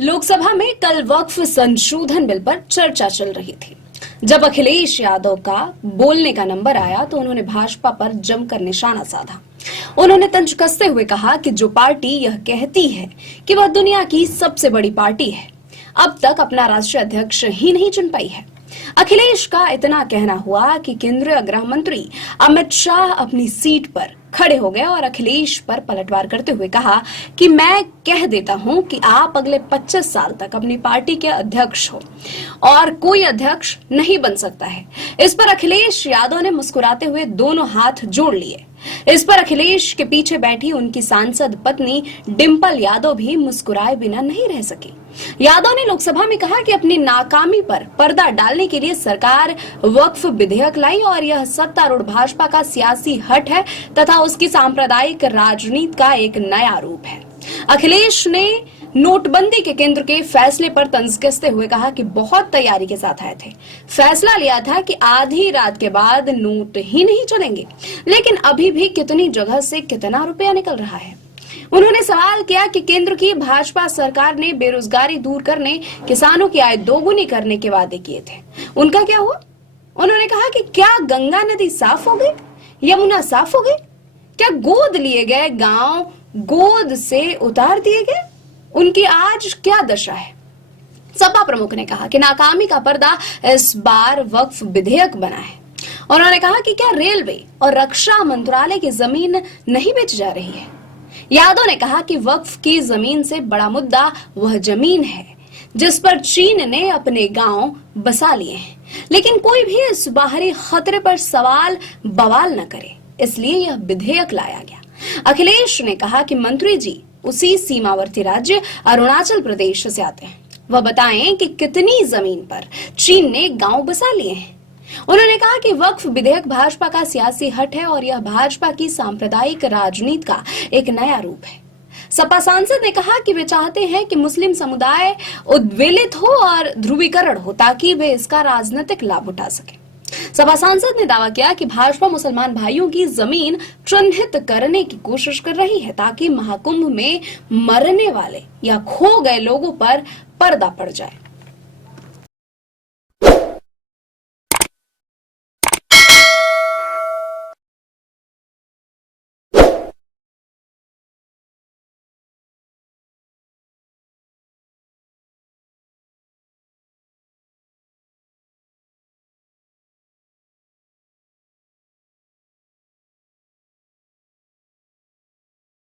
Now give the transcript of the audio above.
लोकसभा में कल वक्फ संशोधन बिल पर चर्चा चल रही थी। जब अखिलेश यादव का बोलने का नंबर आया तो उन्होंने भाजपा पर जमकर निशाना साधा। उन्होंने तंज कसते हुए कहा कि जो पार्टी यह कहती है कि वह दुनिया की सबसे बड़ी पार्टी है, अब तक अपना राष्ट्रीय अध्यक्ष ही नहीं चुन पाई है। अखिलेश का इतना कहना हुआ कि केंद्रीय गृह मंत्री अमित शाह अपनी सीट पर खड़े हो गए और अखिलेश पर पलटवार करते हुए कहा कि मैं कह देता हूं कि आप अगले 25 साल तक अपनी पार्टी के अध्यक्ष हो और कोई अध्यक्ष नहीं बन सकता है। इस पर अखिलेश यादव ने मुस्कुराते हुए दोनों हाथ जोड़ लिए। इस पर अखिलेश के पीछे बैठी उनकी सांसद पत्नी डिंपल यादव भी मुस्कुराए बिना नहीं रह सकी। यादव ने लोकसभा में कहा कि अपनी नाकामी पर पर्दा डालने के लिए सरकार वक्फ विधेयक लाई और यह सत्तारूढ़ भाजपा का सियासी हट है तथा उसकी सांप्रदायिक राजनीति का एक नया रूप है। अखिलेश ने नोटबंदी के केंद्र के फैसले पर तंज कसते हुए कहा कि बहुत तैयारी के साथ आए थे, फैसला लिया था कि आधी रात के बाद नोट ही नहीं चलेंगे, लेकिन अभी भी कितनी जगह से कितना रुपया निकल रहा है। उन्होंने सवाल किया कि केंद्र की भाजपा सरकार ने बेरोजगारी दूर करने, किसानों की आय दोगुनी करने के वादे किए थे, उनका क्या हुआ? उन्होंने कहा कि क्या गंगा नदी साफ हो गई, यमुना साफ हो गई? क्या गोद लिए गए गांव गोद से उतार दिए गए? उनकी आज क्या दशा है? सपा प्रमुख ने कहा कि नाकामी का पर्दा इस बार वक्फ विधेयक बना है। उन्होंने कहा कि क्या रेलवे और रक्षा मंत्रालय की जमीन नहीं बेची जा रही है? यादव ने कहा कि वक्फ की जमीन से बड़ा मुद्दा वह जमीन है जिस पर चीन ने अपने गांव बसा लिए हैं, लेकिन कोई भी इस बाहरी खतरे पर सवाल बवाल न करे, इसलिए यह विधेयक लाया गया। अखिलेश ने कहा कि मंत्री जी उसी सीमावर्ती राज्य अरुणाचल प्रदेश से आते हैं, वह बताएं कि कितनी जमीन पर चीन ने गांव बसा लिए हैं। उन्होंने कहा कि वक्फ विधेयक भाजपा का सियासी हट है और यह भाजपा की सांप्रदायिक राजनीति का एक नया रूप है। सपा सांसद ने कहा कि वे चाहते हैं कि मुस्लिम समुदाय उद्वेलित हो और ध्रुवीकरण हो ताकि वे इसका राजनीतिक लाभ उठा सके। सपा सांसद ने दावा किया कि भाजपा मुसलमान भाइयों की जमीन चिन्हित करने की कोशिश कर रही है ताकि महाकुंभ में मरने वाले या खो गए लोगों पर पर्दा पड़ जाए।